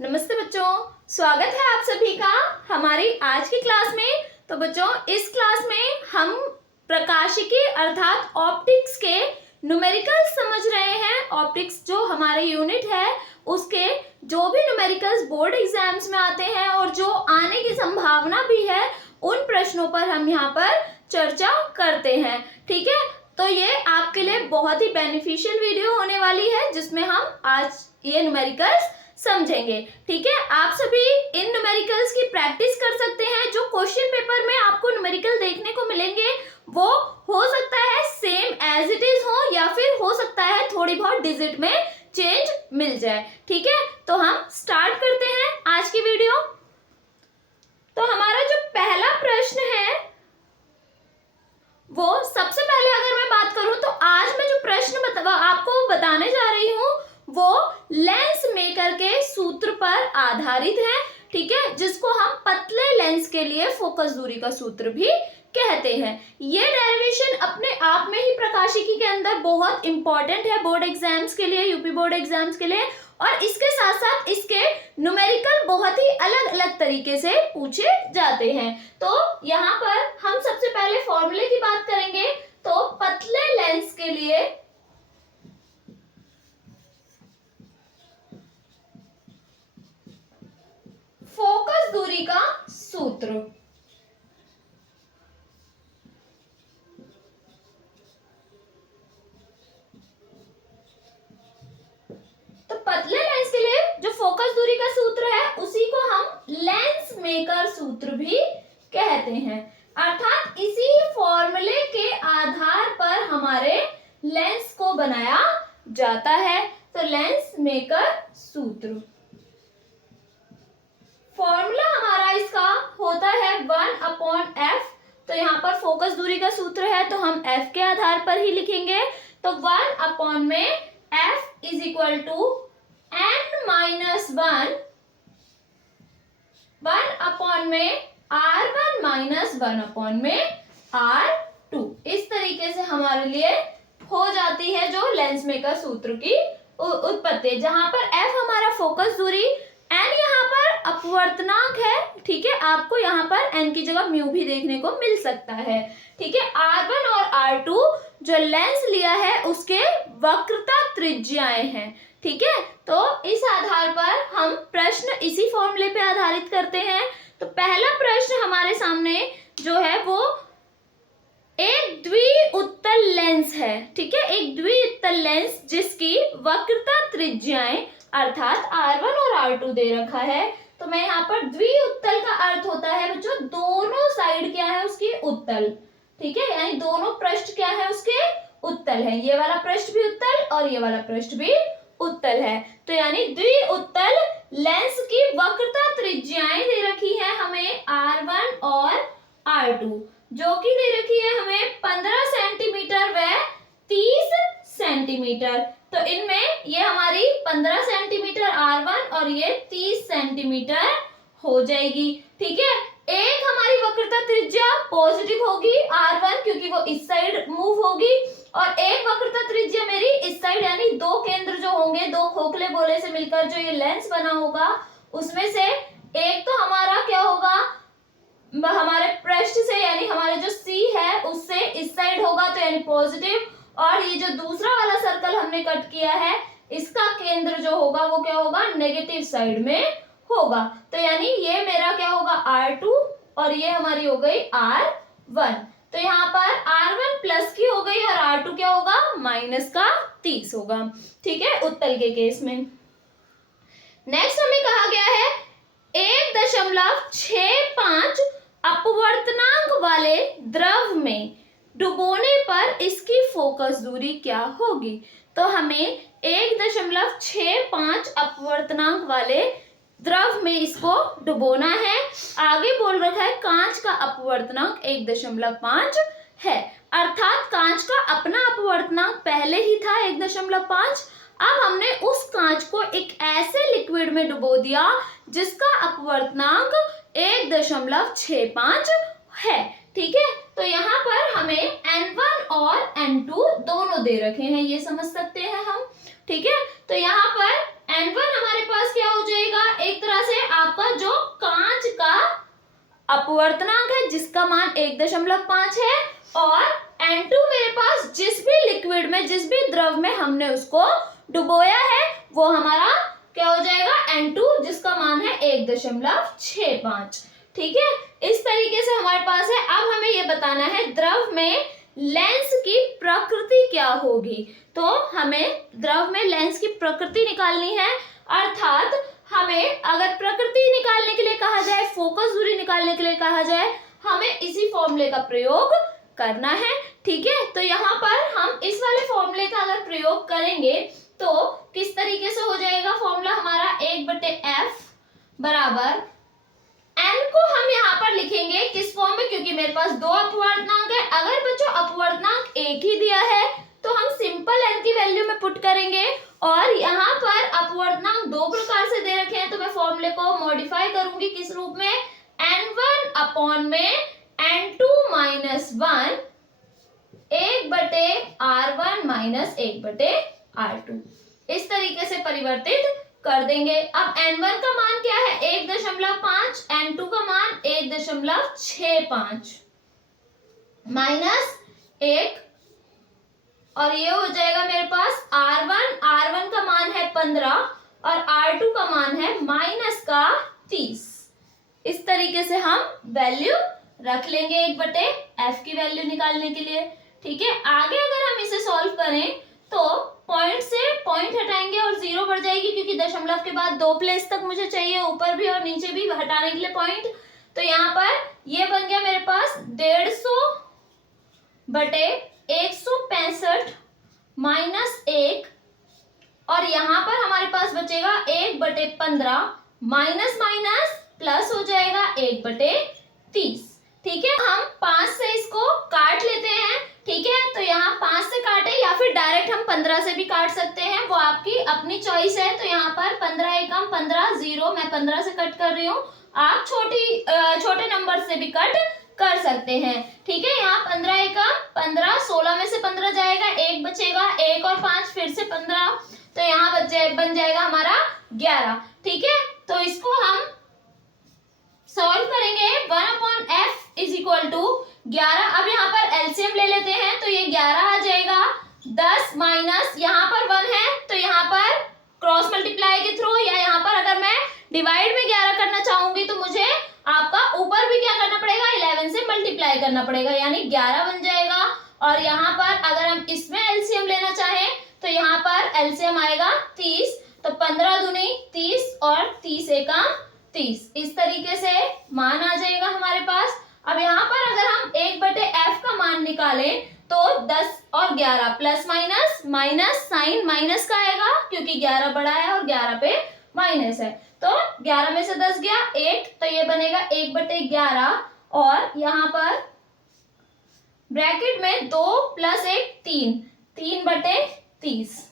नमस्ते बच्चों, स्वागत है आप सभी का हमारी आज की क्लास में। तो बच्चों, इस क्लास में हम प्रकाशिकी अर्थात ऑप्टिक्स के न्यूमेरिकल्स समझ रहे हैं। ऑप्टिक्स जो हमारे यूनिट है उसके जो भी न्यूमेरिकल्स बोर्ड एग्जाम्स में आते हैं और जो आने की संभावना भी है, उन प्रश्नों पर हम यहाँ पर चर्चा करते हैं। ठीक है, तो ये आपके लिए बहुत ही बेनिफिशियल वीडियो होने वाली है जिसमें हम आज ये न्यूमेरिकल्स समझेंगे। ठीक है, आप सभी इन न्यूमेरिकल्स की प्रैक्टिस कर सकते हैं। जो क्वेश्चन पेपर में आपको न्यूमेरिकल देखने को मिलेंगे वो हो सकता है सेम एज इट इज हो या फिर हो सकता है थोड़ी बहुत डिजिट में चेंज मिल जाए। ठीक है, तो हम स्टार्ट करते हैं आज की वीडियो। तो हमारा जो पहला प्रश्न है वो सबसे पहले अगर मैं बात करूं तो आज मैं जो प्रश्न आपको बताने जा रही हूं वो लेंस मेकर के सूत्र पर आधारित है। ठीक है, जिसको हम पतले लेंस के लिए फोकस दूरी का सूत्र भी कहते हैं। ये डेरिवेशन अपने आप में ही प्रकाशिकी के अंदर बहुत इंपॉर्टेंट है बोर्ड एग्जाम्स के लिए, यूपी बोर्ड एग्जाम्स के लिए, और इसके साथ साथ इसके न्यूमेरिकल बहुत ही अलग अलग तरीके से पूछे जाते हैं। तो यहाँ पर हम सबसे पहले फॉर्मूले की बात करेंगे। तो पतले लेंस के लिए फोकस दूरी का सूत्र, तो पतले लेंस के लिए जो फोकस दूरी का सूत्र है उसी को हम लेंस मेकर सूत्र भी कहते हैं। अर्थात इसी फॉर्मूले के आधार पर हमारे लेंस को बनाया जाता है। तो लेंस मेकर सूत्र फॉर्मूला हमारा इसका होता है 1/f। तो यहाँ पर फोकस दूरी का सूत्र है तो हम f के आधार पर ही लिखेंगे। तो 1/f is equal to n-1 1/r1 minus 1/r2। इस तरीके से हमारे लिए हो जाती है जो लेंस मेकर सूत्र की उत्पत्ति, जहां पर f हमारा फोकस दूरी, n यहाँ पर अपवर्तनांक है। ठीक है, आपको यहाँ पर n की जगह म्यू भी देखने को मिल सकता है। ठीक है, r1 और r2 जो लेंस लिया है उसके वक्रता त्रिज्याएं हैं। ठीक है, तो इस आधार पर हम प्रश्न इसी फॉर्मूले पे आधारित करते हैं। तो पहला प्रश्न हमारे सामने जो है वो एक द्विउत्तल लेंस है। ठीक है, एक द्विउत्तल लेंस जिसकी वक्रता त्रिज्याएं अर्थात r1 और r2 दे रखा है। तो मैं यहाँ पर द्विउत्तल का अर्थ होता है बच्चों दोनों साइड क्या है उसकी उत्तल। ठीक है, यानी दोनों पृष्ठ क्या है उसके उत्तल है। ये वाला पृष्ठ भी उत्तल और ये वाला पृष्ठ भी उत्तल है। तो यानी द्विउत्तल लेंस की वक्रता त्रिज्याएं दे रखी है हमें r1 और r2, जो कि दे रखी है हमें 15 सेंटीमीटर व 30 सेंटीमीटर। तो इनमें ये हमारी 15 सेंटीमीटर r1 और ये 30 सेंटीमीटर हो जाएगी। ठीक है, एक हमारी वक्रता त्रिज्या पॉजिटिव होगी r1 क्योंकि वो इस साइड मूव होगी, और एक वक्रता त्रिज्या मेरी इस साइड, यानी दो केंद्र जो होंगे, दो खोखले गोले से मिलकर जो ये लेंस बना होगा उसमें से एक तो हमारा क्या होगा हमारे पृष्ठ से, यानी हमारे जो C है उससे इस साइड होगा तो यानी पॉजिटिव, और ये जो दूसरा वाला सर्कल हमने कट किया है इसका केंद्र जो होगा वो क्या होगा नेगेटिव साइड में होगा। तो यानी ये मेरा क्या होगा r2 और ये हमारी हो गई r1। तो यहाँ पर r1 प्लस की हो गई और r2 क्या होगा माइनस का 30 होगा। ठीक है, उत्तल के केस में। नेक्स्ट हमें कहा गया है 1.65 अपवर्तनांक वाले द्रव में डुबोने पर इसकी फोकस दूरी क्या होगी। तो हमें 1.65 अपवर्तनांक वाले द्रव में इसको डुबोना है। आगे बोल रखा है कांच का अपवर्तनांक 1.5 है, अर्थात कांच का अपना अपवर्तनांक पहले ही था 1.5। अब हमने उस कांच को एक ऐसे लिक्विड में डुबो दिया जिसका अपवर्तनांक 1.65 है। ठीक है, तो यहाँ पर हमें n1 और n2 दोनों दे रखे हैं, ये समझ सकते हैं हम। ठीक है, तो यहाँ पर n1 हमारे पास क्या हो जाएगा, एक अपवर्तनांक है जिसका मान 1.5 है, और N2 मेरे पास जिस भी लिक्विड में, जिस भी द्रव में हमने उसको डुबोया है वो हमारा क्या हो जाएगा, N2 जिसका मान है 1.65। ठीक है, इस तरीके से हमारे पास है। अब हमें ये बताना है द्रव में लेंस की प्रकृति क्या होगी। तो हमें द्रव में लेंस की प्रकृति निकालनी है, अर्थात हमें अगर प्रकृति निकालने के लिए कहा जाए, फोकस दूरी निकालने के लिए कहा जाए, हमें इसी फॉर्मूले का प्रयोग करना है। ठीक है, तो यहाँ पर हम इस वाले फॉर्मूले का अगर प्रयोग करेंगे तो किस तरीके से हो जाएगा फॉर्मूला हमारा, 1/f बराबर n को हम यहाँ पर लिखेंगे किस फॉर्म में, क्योंकि मेरे पास दो अपवर्तनांक है। अगर बच्चों अपवर्तनांक एक ही दिया है तो हम सिंपल n की वैल्यू में पुट करेंगे, और यहाँ पर अपवर्तनांक दो प्रकार से दे रखे हैं तो मैं फॉर्मूले को मॉडिफाई करूंगी किस रूप में, n1 अपॉन में n2 minus 1 1/r1 minus 1/r2, इस तरीके से परिवर्तित कर देंगे। अब n1 का मान क्या है 1.5, n2 का मान 1.65 माइनस 1, और ये हो जाएगा मेरे पास r1 का मान है 15 और r2 का मान है -30। इस तरीके से हम वैल्यू रख लेंगे 1/f की वैल्यू निकालने के लिए। ठीक है, आगे अगर हम इसे सॉल्व करें तो पॉइंट से पॉइंट हटाएंगे और 0 बढ़ जाएगी, क्योंकि दशमलव के बाद 2 प्लेस तक मुझे चाहिए, ऊपर भी और नीचे भी हटाने के लिए पॉइंट। तो यहाँ पर ये बन गया मेरे पास 150/165 माइनस 1, और यहाँ पर हमारे पास बचेगा 1/15 माइनस माइनस प्लस हो जाएगा 1/30। ठीक है, हम 5 से इसको काट लेते हैं। ठीक है, तो यहाँ 5 से काटे या फिर डायरेक्ट हम 15 से भी काट सकते हैं, वो आपकी अपनी चॉइस है। तो यहाँ पर 15 एकम 15 0, मैं 15 से कट कर रही हूँ, आप छोटे नंबर से भी कट कर सकते हैं। ठीक है, यहाँ 15 एकम 15, 16 में से 15 जाएगा, 1 बचेगा, 1 और 5 फिर से 15, तो यहाँ बन जाएगा हमारा 11। ठीक है, तो इसको हम सॉल्व करेंगे 1/f इज इक्वल टू 11। अब यहाँ पर एलसीएम ले लेते हैं तो ये 11 आ जाएगा, 10 माइनस यहाँ पर 1 है तो यहाँ पर क्रॉस मल्टीप्लाई के थ्रू, या यहाँ पर अगर मैं डिवाइड में 11 करना चाहूंगी तो मुझे आपका ऊपर भी क्या करना पड़ेगा, 11 से मल्टीप्लाई करना पड़ेगा, यानी 11 बन जाएगा। और यहाँ पर अगर हम इसमें एलसीएम लेना चाहें तो यहाँ पर एलसीएम आएगा 30, तो 15 दूनी 30 और 30 एकम 30, इस तरीके से मान आ जाएगा हमारे पास। अब यहाँ पर अगर हम 1/f का मान निकालें तो 10 और 11 plus minus, minus sign minus का आएगा क्योंकि 11 बड़ा है और 11 पे माइनस है, तो 11 में से 10 गया 8, तो ये बनेगा 1/11, और यहाँ पर ब्रैकेट में 2 + 1 3, 3/30,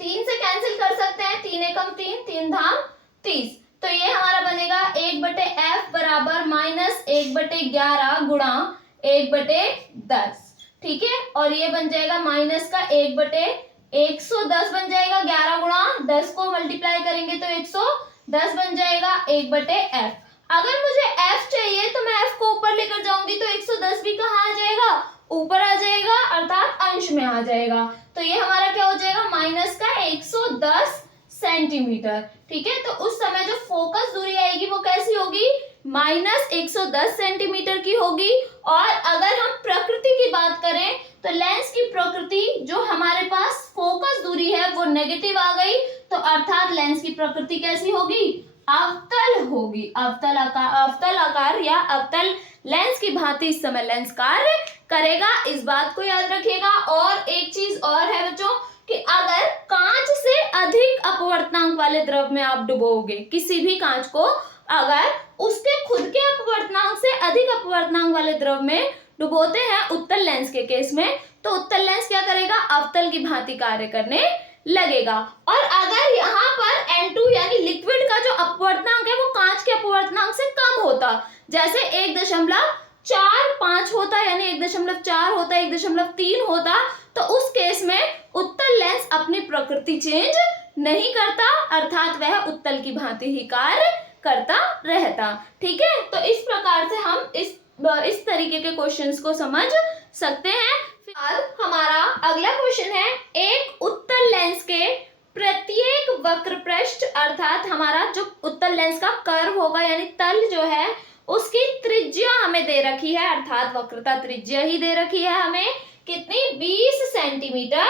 3 से कैंसिल कर सकते हैं, 3 एकम 3, 3 धाम 30, तो ये हमारा बनेगा 1/f बराबर -1/11 गुणा 1/10। ठीक है, और ये बन जाएगा माइनस का 1/110 बन जाएगा, 11 गुणा 10 को मल्टीप्लाई करेंगे तो 110 बन जाएगा 1/f। अगर मुझे f चाहिए तो मैं f को ऊपर लेकर जाऊंगी तो 110 भी कहाँ आ जाएगा, ऊपर आ जाएगा, अर्थात अंश में आ जाएगा, तो ये हमारा क्या हो जाएगा माइनस का 110 सेंटीमीटर। ठीक है, तो उस समय जो फोकस दूरी आएगी वो कैसी होगी, -110 सेंटीमीटर की होगी। और अगर हम प्रकृति की बात करें तो लेंस की प्रकृति जो हमारे पास फोकस दूरी है वो नेगेटिव आ गई, तो अर्थात लेंस की प्रकृति कैसी होगी, अवतल होगी, अवतल आकार या अवतल लेंस की भांति इस समय लेंस कार्य करेगा, इस बात को याद रखिएगा। और एक चीज और है बच्चों कि अगर कांच से अधिक अपवर्तनांक वाले द्रव में आप डुबोगे, किसी भी कांच को अगर उसके खुद के अपवर्तनांक से अधिक अपवर्तनांक वाले द्रव में डुबोते हैं उत्तल लेंस के केस में, तो उत्तल लेंस क्या करेगा, अवतल की भांति कार्य करने लगेगा। और अगर यहाँ पर N2 यानी लिक्विड का जो अपवर्तनांक है वो कांच के अपवर्तनांक से कम होता, जैसे 1.45 होता, यानी 1.4 होता, 1.3 होता, तो उस केस में उत्तल लेंस अपनी प्रकृति चेंज नहीं करता, अर्थात वह उत्तल की भांति ही कार्य करता रहता। ठीक है, तो इस प्रकार से हम इस तरीके के क्वेश्चंस को समझ सकते हैं। फिलहाल हमारा अगला क्वेश्चन है, एक उत्तल लेंस के प्रत्येक वक्र पृष्ठ अर्थात हमारा जो उत्तल लेंस का कर्व होगा यानी तल जो है उसकी त्रिज्या हमें दे रखी है, अर्थात वक्रता त्रिज्या ही दे रखी है हमें, कितनी 20 सेंटीमीटर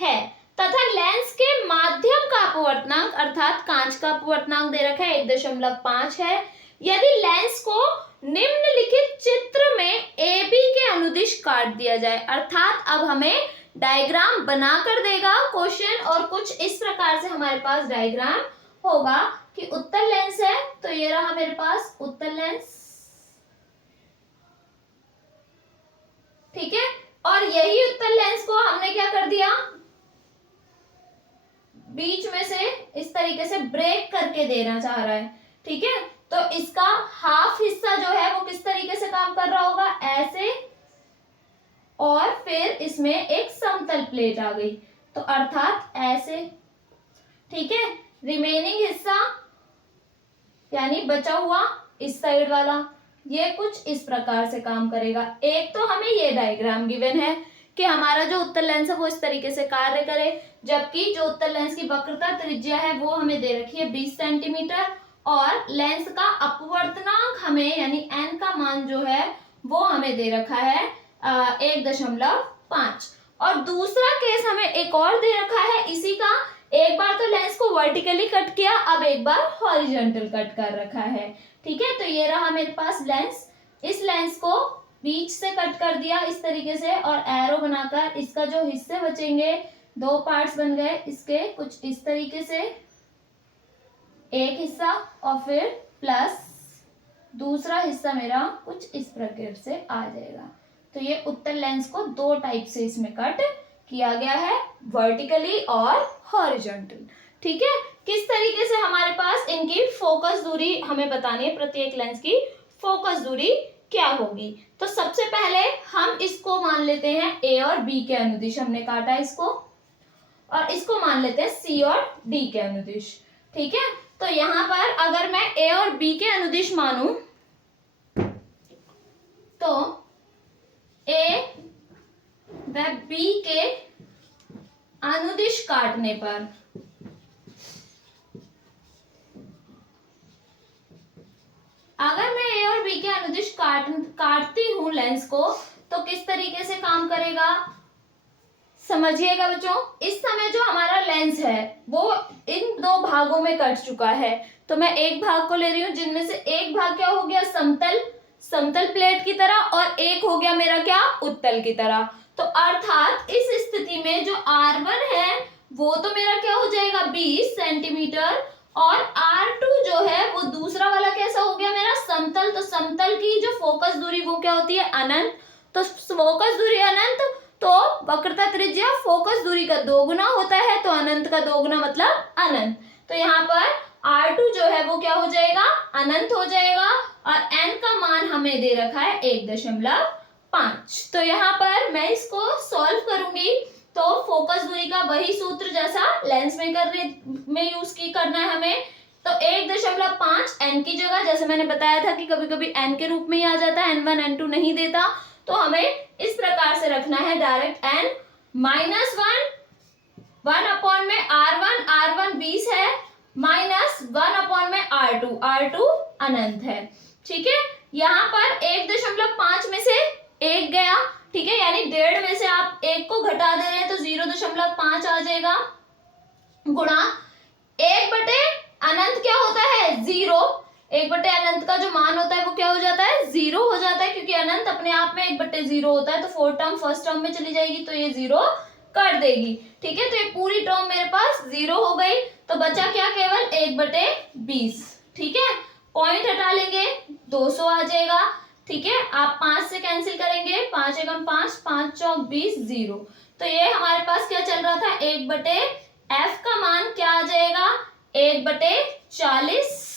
है, तथा लेंस के माध्यम का अपवर्तनांक अर्थात कांच का अपवर्तनांक दे रखा है 1.5 है। यदि लेंस को निम्नलिखित चित्र में ए बी के अनुदिश काट दिया जाए, अर्थात अब हमें डायग्राम बनाकर देगा क्वेश्चन और कुछ इस प्रकार से हमारे पास डायग्राम होगा कि उत्तल लेंस है, तो ये रहा मेरे पास उत्तल लेंस, ठीक है, और यही उत्तल लेंस को हमने क्या कर दिया, बीच में से इस तरीके से ब्रेक करके देना चाह रहा है। ठीक है, तो इसका हाफ हिस्सा जो है वो किस तरीके से काम कर रहा होगा, ऐसे, और फिर इसमें एक समतल प्लेट आ गई, तो अर्थात ऐसे। ठीक है, रिमेनिंग हिस्सा यानी बचा हुआ इस साइड वाला ये कुछ इस प्रकार से काम करेगा। एक तो हमें ये डायग्राम गिवन है कि हमारा जो उत्तल लेंस है वो इस तरीके से कार्य करे, जबकि जो उत्तल लेंस की वक्रता त्रिज्या है वो हमें दे रखी है 20 सेंटीमीटर, और लेंस का अपवर्तनांक हमें यानी n का मान जो है वो हमें दे रखा है 1.5। और दूसरा केस हमें एक और दे रखा है इसी का, एक बार तो लेंस को वर्टिकली कट किया, अब एक बार हॉरिजॉन्टल कट कर रखा है। ठीक है, तो ये रहा मेरे पास लेंस, इस लेंस को बीच से कट कर दिया इस तरीके से और एरो बनाकर इसका जो हिस्से बचेंगे, दो पार्ट्स बन गए इसके कुछ इस तरीके से, एक हिस्सा और फिर प्लस दूसरा हिस्सा मेरा कुछ इस प्रकार से आ जाएगा। तो ये उत्तल लेंस को दो टाइप से इसमें कट किया गया है, वर्टिकली और हॉरिजॉन्टल। ठीक है, किस तरीके से हमारे पास इनकी फोकस दूरी हमें बतानी है, प्रत्येक लेंस की फोकस दूरी क्या होगी। तो सबसे पहले हम इसको मान लेते हैं ए और बी के अनुदिश, हमने काटा इसको, और इसको मान लेते हैं सी और डी के अनुदिश। ठीक है, तो यहां पर अगर मैं ए और बी के अनुदिश मानूं तो ए व बी के अनुदिश काटने पर अगर मैं ए और बी के अनुदिश काटती हूं लेंस को तो किस तरीके से काम करेगा, समझिएगा बच्चों। इस समय जो हमारा लेंस है वो इन दो भागों में कट चुका है, तो मैं एक भाग को ले रही हूं जिनमें से एक भाग क्या हो गया, समतल प्लेट की तरह, और एक हो गया मेरा क्या, उत्तल की तरह। तो अर्थात इस स्थिति में जो R1 है वो तो मेरा क्या हो जाएगा 20 सेंटीमीटर, और R2 जो है वो दूसरा वाला कैसा हो गया मेरा, समतल। तो समतल की जो फोकस दूरी वो क्या होती है, अनंत। तो फोकस दूरी अनंत, तो वक्रता त्रिज्या फोकस दूरी का दोगुना होता है, तो अनंत का दोगुना मतलब अनंत। तो यहाँ पर R2 जो है वो क्या हो जाएगा, अनंत हो जाएगा, और n का मान हमें दे रखा है 1.5। तो यहाँ पर मैं इसको सॉल्व करूंगी तो फोकस दूरी का वही सूत्र जैसा लेंस मेकर में यूज करना है हमें। तो 1.5 n की जगह, जैसे मैंने बताया था कि कभी कभी n के रूप में ही आ जाता है, n1 n2 नहीं देता, तो हमें इस प्रकार से रखना है डायरेक्ट n -1 1 में R1 20 है, -1 में R2 अनंत है। ठीक है, यहाँ पर 1.5 में से एक गया, ठीक है, यानी 1.5 में से आप एक को घटा दे रहे हैं तो 0.5 आ जाएगा, गुणा 1 अनंत क्या होता है 0, 1 अनंत का जो मान होता है वो क्या हो जाता है 0 हो जाता है, क्योंकि अनंत अपने आप में 1/0 होता है। तो 4 टर्म फर्स्ट टर्म में चली जाएगी तो ये 0 कर देगी। ठीक है, तो ये पूरी टर्म मेरे पास 0 हो गई, तो बचा क्या, केवल 1/20। ठीक है, पॉइंट हटा लेंगे 200 आ जाएगा। ठीक है, आप 5 से कैंसिल करेंगे, 5 एकम 5, 5 चौक 20, 0। तो ये हमारे पास क्या चल रहा था, 1/f का मान क्या आ जाएगा 1/40,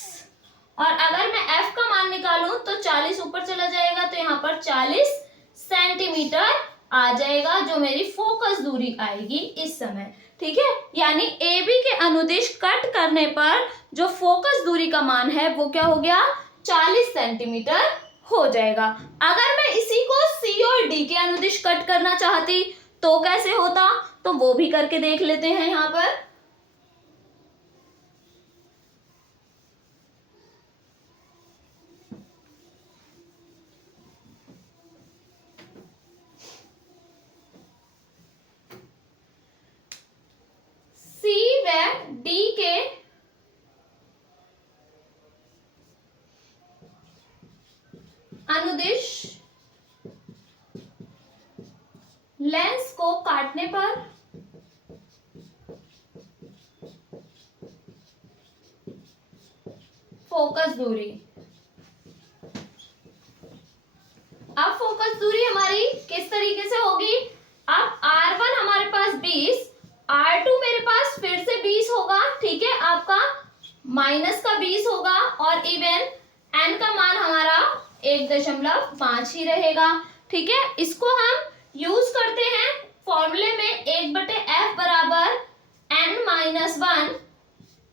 और अगर मैं f का मान निकालूं तो 40 ऊपर चला जाएगा, तो यहाँ पर 40 सेंटीमीटर आ जाएगा जो मेरी फोकस दूरी आएगी इस समय। ठीक है, यानी AB के अनुदिश कट करने पर जो फोकस दूरी का मान है वो क्या हो गया, 40 सेंटीमीटर हो जाएगा। अगर मैं इसी को सी और डी के अनुदिश कट करना चाहती तो कैसे होता, तो वो भी करके देख लेते हैं। यहाँ पर सी व डी के अनुदिश लेंस को काटने पर फोकस दूरी, अब फोकस दूरी हमारी किस तरीके से होगी, अब R1 हमारे पास 20, R2 मेरे पास फिर से 20 होगा, ठीक है, आपका माइनस का 20 होगा और इवन n का मान हमारा 1.5 ही रहेगा, ठीक है। इसको हम यूज करते हैं फॉर्मूले में 1/f बराबर n-1,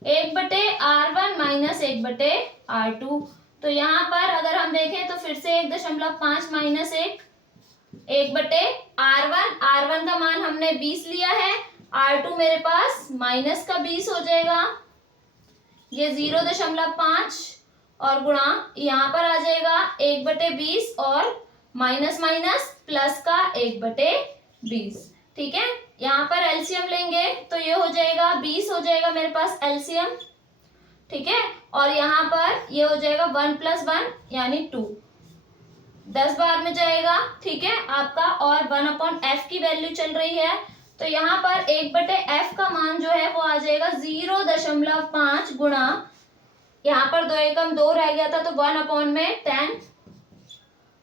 1/R1 माइनस 1/R2। तो यहाँ पर अगर हम देखें तो फिर से 1.5 माइनस 1/R1, R1 का मान हमने 20 लिया है, R2 मेरे पास माइनस का 20 हो जाएगा, ये 0.5 और गुणा यहाँ पर आ जाएगा 1/20 और माइनस माइनस प्लस का 1/20, ठीक है। यहाँ पर एलसीएम लेंगे तो ये हो जाएगा 20 हो जाएगा मेरे पास एलसीएम, ठीक है, और यहाँ पर ये हो जाएगा 1 + 1 यानी 2, 10 बार में जाएगा, ठीक है आपका, और 1/f की वैल्यू चल रही है, तो यहाँ पर 1/f का मान जो है वो आ जाएगा 0.5 गुणा, यहाँ पर 2 एकम 2 रह गया था तो 1/10,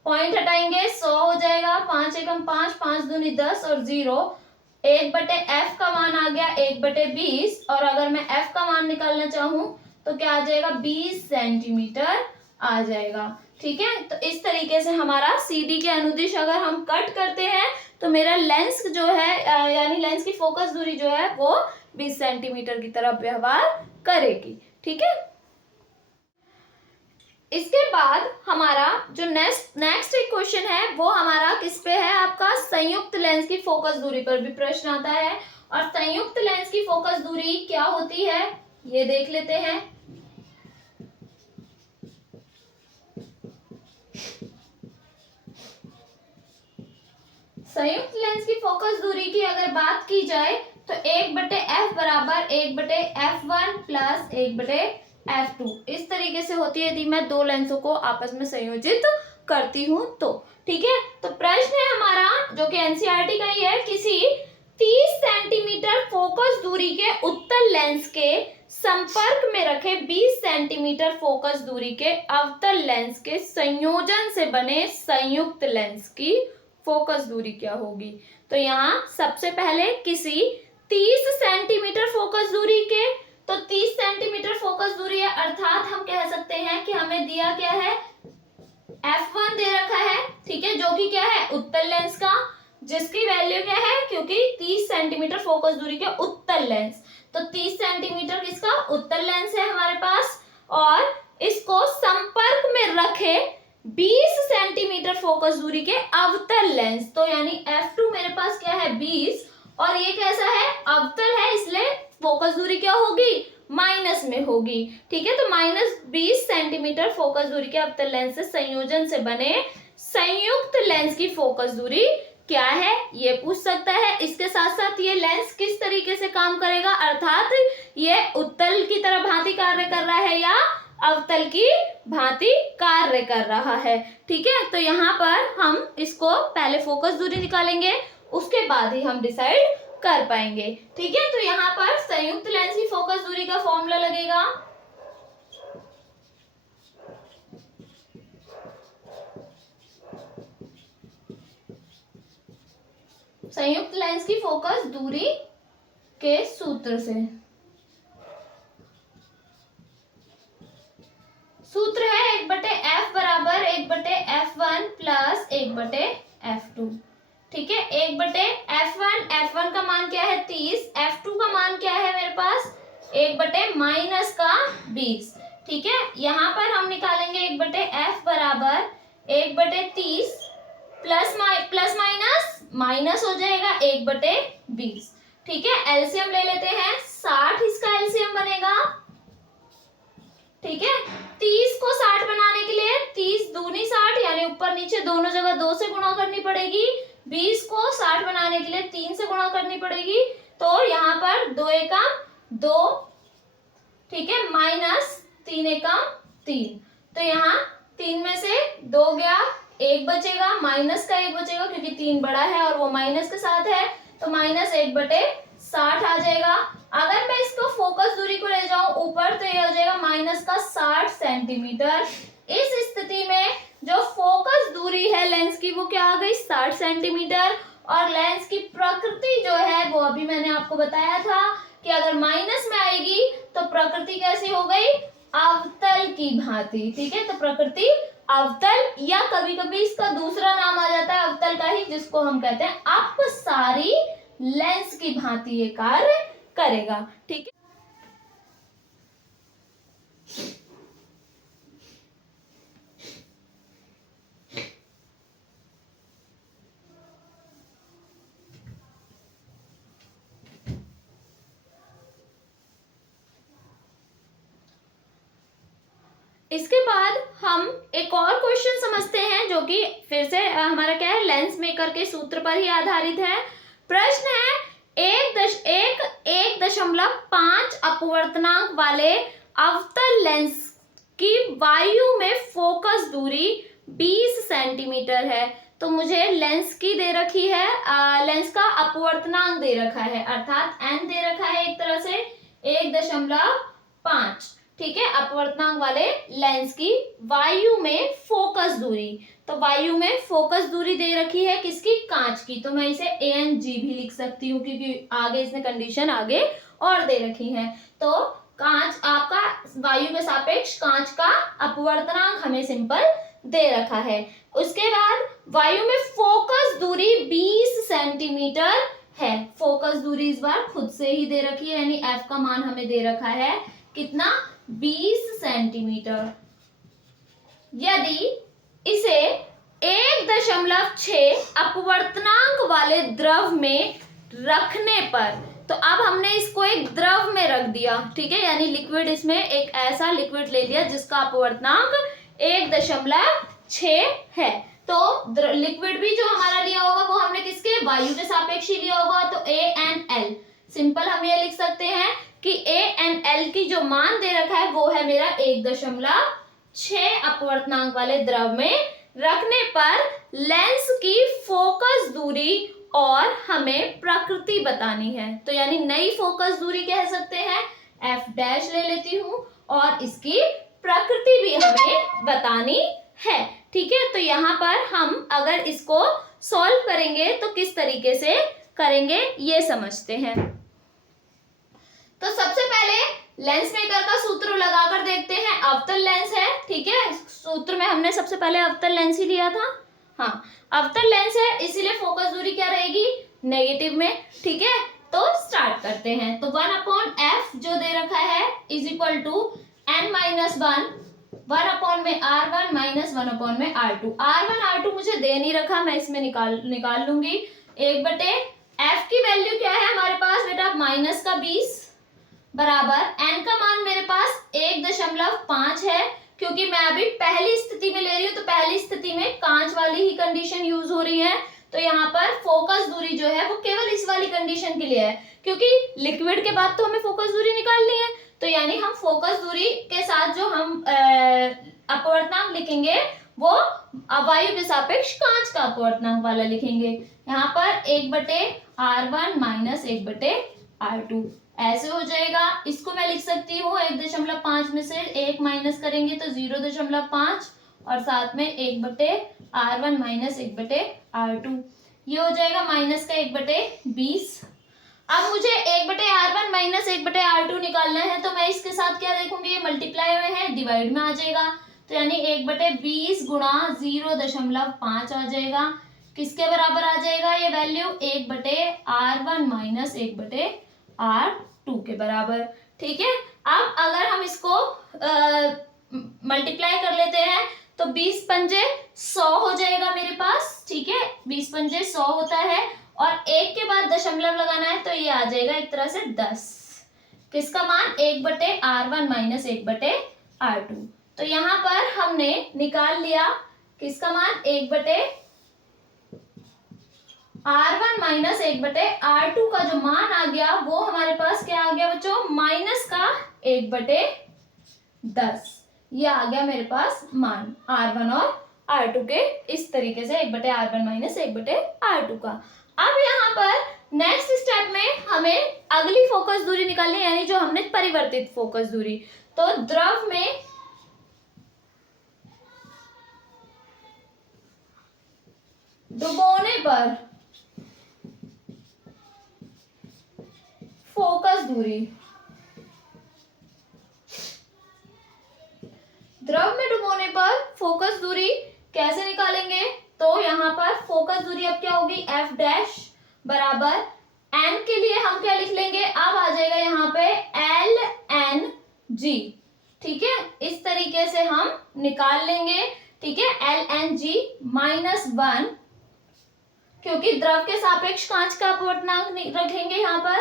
पॉइंट हटाएंगे 100 हो जाएगा, 5 एकम 5, 5 दूनी 10 और 0, 1/f का मान आ गया 1/20, और अगर मैं f का मान निकालना चाहूं तो क्या आ जाएगा, 20 सेंटीमीटर आ जाएगा, ठीक है। तो इस तरीके से हमारा CD के अनुदिश अगर हम कट करते हैं तो मेरा लेंस जो है यानी लेंस की फोकस दूरी जो है वो 20 सेंटीमीटर की तरफ व्यवहार करेगी, ठीक है। इसके बाद हमारा जो नेक्स्ट एक क्वेश्चन है वो हमारा किस पे है, आपका संयुक्त लेंस की फोकस दूरी पर भी प्रश्न आता है, और संयुक्त लेंस की फोकस दूरी क्या होती है ये देख लेते हैं। संयुक्त लेंस की फोकस दूरी की अगर बात की जाए तो 1/f बराबर 1/f1 प्लस 1/f2 इस तरीके से होती है यदि मैं दो लेंसों को आपस में संयोजित करती हूं तो, ठीक है। तो प्रश्न है हमारा जो कि एनसीईआरटी का ही है, किसी 30 सेंटीमीटर फोकस दूरी के उत्तल लेंस के संपर्क में रखे 20 सेंटीमीटर फोकस दूरी के अवतल लेंस के संयोजन से बने संयुक्त लेंस की फोकस दूरी क्या होगी। तो यहाँ सबसे पहले किसी 30 सेंटीमीटर फोकस दूरी के, तो 30 सेंटीमीटर फोकस दूरी है, अर्थात हम कह सकते हैं कि हमें दिया क्या है, f1 दे रखा है, ठीक है, जो कि क्या है उत्तल लेंस का, जिसकी वैल्यू क्या है, क्योंकि 30 सेंटीमीटर फोकस दूरी के उत्तल लेंस, तो 30 सेंटीमीटर किसका उत्तल लेंस है हमारे पास, और इसको संपर्क में रखे 20 सेंटीमीटर फोकस दूरी के अवतल लेंस, तो यानी f2 मेरे पास क्या है 20, और ये कैसा है अवतल है, इसलिए फोकस दूरी क्या होगी माइनस में होगी, ठीक है। तो -20 सेंटीमीटर फोकस दूरी के अवतल लेंस से संयोजन से बने संयुक्त लेंस की फोकस दूरी क्या है ये पूछ सकता है। इसके साथ साथ ये लेंस किस तरीके से काम करेगा, अर्थात ये उत्तल की तरह भांति कार्य कर रहा है या अवतल की भांति कार्य कर रहा है, ठीक है। तो यहाँ पर हम इसको पहले फोकस दूरी निकालेंगे, उसके बाद ही हम डिसाइड कर पाएंगे, ठीक है। तो यहाँ पर संयुक्त लेंस की फोकस दूरी का फॉर्मूला लगेगा, संयुक्त लेंस की फोकस दूरी के सूत्र से, सूत्र है 1/f बराबर 1/f1 प्लस 1/f2, ठीक है। 1/f1, f1 का मान क्या है 30, f2 का मान क्या है मेरे पास 1/-20, 20। ठीक है, यहाँ पर हम निकालेंगे 1/f बराबर 1/30 प्लस माइनस माइनस हो जाएगा 1/20। ठीक है, एलसीएम ले लेते हैं, 60 इसका एलसीएम बनेगा। ठीक है, 30 को 60 बनाने के लिए 30 दूनी 60 यानी ऊपर नीचे दोनों जगह 2 से गुणा करनी पड़ेगी। 20 को 60 बनाने के लिए 3 से गुणा करनी पड़ेगी। तो यहाँ पर 2 एकम 2, ठीक है, माइनस 3 एकम 3। तो यहाँ 3 में से 2 गया, 1 बचेगा, माइनस का 1 बचेगा क्योंकि 3 बड़ा है और वो माइनस के साथ है, तो माइनस 1/60 आ जाएगा। अगर मैं इसको फोकस दूरी को ले जाऊं ऊपर तो ये हो जाएगा माइनस का 60 सेंटीमीटर। इस स्थिति में जो फोकस दूरी है लेंस की वो क्या आ गई, 60 सेंटीमीटर। और लेंस की प्रकृति जो है वो अभी मैंने आपको बताया था कि अगर माइनस में आएगी तो प्रकृति कैसी हो गई, अवतल की भांति। ठीक है, तो प्रकृति अवतल, या कभी कभी इसका दूसरा नाम आ जाता है अवतल का ही, जिसको हम कहते हैं अपसारी लेंस की भांति ये कार्य करेगा। ठीक है, इसके बाद हम एक और क्वेश्चन समझते हैं जो कि फिर से हमारा क्या है, लेंस मेकर के सूत्र पर ही आधारित है। प्रश्न है 1.5 अपवर्तनांक वाले अवतल लेंस की वायु में फोकस दूरी 20 सेंटीमीटर है। तो मुझे लेंस की दे रखी है, लेंस का अपवर्तनांक दे रखा है, अर्थात n दे रखा है एक तरह से 1.5। ठीक है, अपवर्तनांक वाले लेंस की वायु में फोकस दूरी, तो वायु में फोकस दूरी दे रखी है किसकी, कांच की। तो मैं इसे ANG भी लिख सकती हूँ क्योंकि आगे इसने कंडीशन आगे और दे रखी है। तो कांच आपका वायु के सापेक्ष कांच का अपवर्तनांक हमें सिंपल दे रखा है। उसके बाद वायु में फोकस दूरी 20 सेंटीमीटर है। फोकस दूरी इस बार खुद से ही दे रखी है, यानी f का मान हमें दे रखा है कितना, 20 सेंटीमीटर। यदि इसे 1.6 अपवर्तनांक वाले द्रव में रखने पर, तो अब हमने इसको एक द्रव में रख दिया, ठीक है, यानी लिक्विड, इसमें एक ऐसा लिक्विड ले लिया जिसका अपवर्तनांक 1.6 है। तो लिक्विड भी जो हमारा लिया होगा वो हमने किसके, वायु के सापेक्ष ही लिया होगा। तो ANL सिंपल हम ये लिख सकते हैं कि ANL की जो मान दे रखा है वो है मेरा 1.6 अपवर्तनांक वाले द्रव में रखने पर लेंस की फोकस दूरी और हमें प्रकृति बतानी है। तो यानी नई फोकस दूरी कह सकते हैं, f' ले लेती हूं, और इसकी प्रकृति भी हमें बतानी है। ठीक है, तो यहाँ पर हम अगर इसको सॉल्व करेंगे तो किस तरीके से करेंगे ये समझते हैं। तो सबसे पहले लेंस मेकर का सूत्र लगाकर देखते हैं। अवतल लेंस है, ठीक है, सूत्र में हमने सबसे पहले अवतल लेंस ही लिया था। हाँ, अवतल लेंस है, इसीलिए फोकस दूरी क्या रहेगी, नेगेटिव में। ठीक है, तो स्टार्ट करते हैं। तो 1/f जो दे रखा है इज इक्वल टू n-1 1 में r1 माइनस 1 में r2। r1 r2 मुझे दे नहीं रखा, मैं इसमें निकाल लूंगी। 1/f की वैल्यू क्या है हमारे पास बेटा, माइनस का 20 बराबर n का मान मेरे पास 1.5 है, क्योंकि मैं अभी पहली स्थिति में ले रही हूँ, तो पहली स्थिति में कांच वाली ही कंडीशन यूज हो रही है। तो यहाँ पर फोकस दूरी जो है वो केवल इस वाली कंडीशन के लिए है, क्योंकि लिक्विड के बाद तो हमें फोकस दूरी निकालनी है। तो यानी हम फोकस दूरी के साथ जो हम अपवर्तनांक लिखेंगे वो वायु के सापेक्ष कांच का अपवर्तनांक वाला लिखेंगे। यहाँ पर 1/r1 माइनस 1/r2 ऐसे हो जाएगा। इसको मैं लिख सकती हूँ 1.5 में से 1 माइनस करेंगे तो 0.5 और साथ में 1/r1 माइनस 1/r2, ये हो जाएगा माइनस का 1/20। अब मुझे 1/r1 माइनस 1/r2 निकालना है, तो मैं इसके साथ क्या देखूंगी, ये मल्टीप्लाई हुए हैं, डिवाइड में आ जाएगा। तो यानी 1/20 गुणा 0.5 आ जाएगा। किसके बराबर आ जाएगा ये वैल्यू, 1/r1 माइनस 1/r2 के बराबर। ठीक है, अब अगर हम इसको मल्टीप्लाई कर लेते हैं तो 20 पंजे 100 हो जाएगा मेरे पास, ठीक है। 20 पंजे 100 होता है और 1 के बाद दशमलव लगाना है तो ये आ जाएगा एक तरह से 10। किसका मान? 1/R1 minus 1/R2। तो यहाँ पर हमने निकाल लिया किसका मान? 1/R1 माइनस 1/R2 का जो मान आ गया वो हमारे पास क्या आ गया बच्चों? माइनस का 1/10। ये आ गया मेरे पास मान R1 और R2 के, इस तरीके से 1/R1 माइनस 1/R2 का। अब यहाँ पर नेक्स्ट स्टेप में हमें अगली फोकस दूरी निकालनी है, यानी जो हमने परिवर्तित फोकस दूरी। तो द्रव में डुबोने पर फोकस दूरी, द्रव में डुबोने पर फोकस दूरी कैसे निकालेंगे? तो यहाँ पर फोकस दूरी अब क्या होगी? F डैश बराबर n के लिए हम क्या लिख लेंगे? अब आ जाएगा यहाँ पे LNG, ठीक है। इस तरीके से हम निकाल लेंगे, ठीक है। LNG -1, क्योंकि द्रव के सापेक्ष कांच का अपवर्तनांक रखेंगे यहाँ पर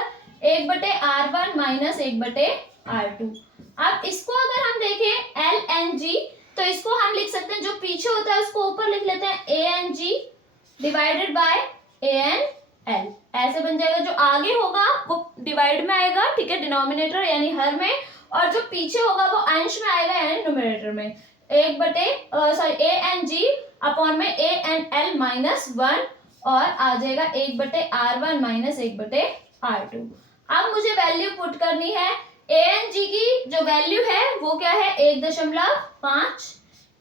1/R1 माइनस 1/R2। अब इसको अगर हम देखें LNG तो इसको हम लिख सकते हैं, जो पीछे होता है उसको ऊपर लिख लेते हैं ANG डिवाइडेड बाय ANL, ऐसे बन जाएगा। जो आगे होगा वो डिवाइड में आएगा, ठीक है, डिनोमिनेटर यानी हर में, और जो पीछे होगा वो अंश में आएगा यानी न्यूमरेटर में। ANG अपॉन में ANL -1 और आ जाएगा 1/R1 माइनस 1/R2। अब मुझे वैल्यू पुट करनी है। ANG की जो वैल्यू है वो क्या है? 1.5।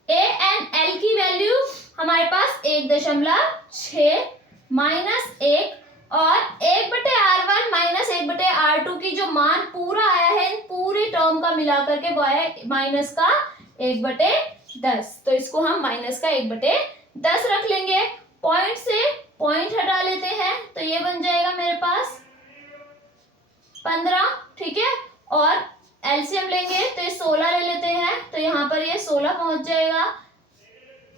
ANL की वैल्यू हमारे पास 1.6 माइनस 1 और 1/R1 माइनस 1/R2 की जो मान पूरा आया है इन पूरी टर्म का मिलाकर के वो आया माइनस का 1/10। तो इसको हम माइनस का 1/10 रख लेंगे। पॉइंट से पॉइंट हटा लेते हैं तो ये बन जाएगा मेरे पास 15, ठीक है। और एलसीएम लेंगे तो ये 16 ले लेते हैं, तो यहाँ पर ये 16 पहुंच जाएगा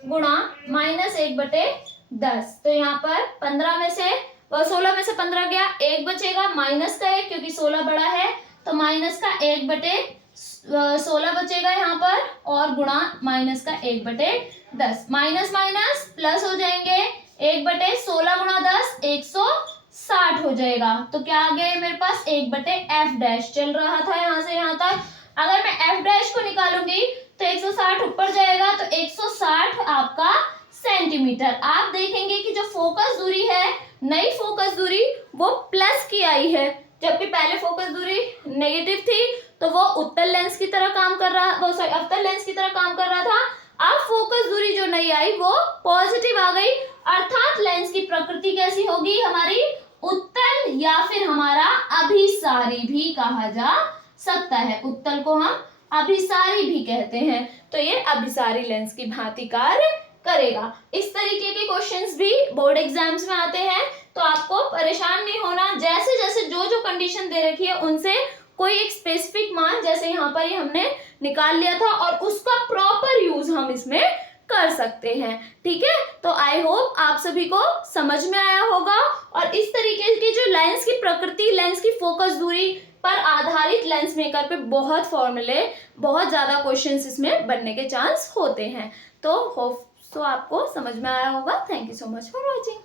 गुणा माइनस 1/10। तो यहाँ पर 15 में से 16 में से 15 गया, 1 बचेगा माइनस का 1, क्योंकि 16 बड़ा है तो माइनस का 1/16 बचेगा यहाँ पर, और गुणा माइनस का 1/10। माइनस माइनस प्लस हो जाएंगे, 1/16 गुणा 10 160 हो जाएगा। तो क्या आ गया मेरे पास? 1/F डैश चल रहा था यहाँ से यहाँ तक। अगर मैं F डैश को निकालूंगी तो 160 ऊपर जाएगा, तो 160 आपका सेंटीमीटर। आप देखेंगे कि जो फोकस दूरी है, नई फोकस दूरी वो प्लस की आई है, जबकि पहले फोकस दूरी नेगेटिव थी तो वो उत्तल लेंस की तरह काम कर रहा, वो सॉरी अवतल लेंस की तरह काम कर रहा था। अब फोकस दूरी जो नई आई वो पॉजिटिव आ गई, अर्थात लेंस की प्रकृति कैसी होगी? हमारी उत्तल या फिर हमारा अभिसारी भी कहा जा सकता है। उत्तल को हम अभिसारी भी कहते हैं, तो ये अभिसारी लेंस की भांति कार्य करेगा। इस तरीके के क्वेश्चंस भी बोर्ड एग्जाम्स में आते हैं, तो आपको परेशान नहीं होना। जैसे जैसे जो जो कंडीशन दे रखी है उनसे कोई एक स्पेसिफिक मान, जैसे यहाँ पर ही हमने निकाल लिया था, और उसका प्रॉपर यूज हम इसमें कर सकते हैं, ठीक है। तो आई होप आप सभी को समझ में आया होगा, और इस तरीके की जो लेंस की प्रकृति, लेंस की फोकस दूरी पर आधारित लेंस मेकर पे बहुत फॉर्मूले, बहुत ज्यादा क्वेश्चंस इसमें बनने के चांस होते हैं। तो होप सो आपको समझ में आया होगा। Thank you so much for watching.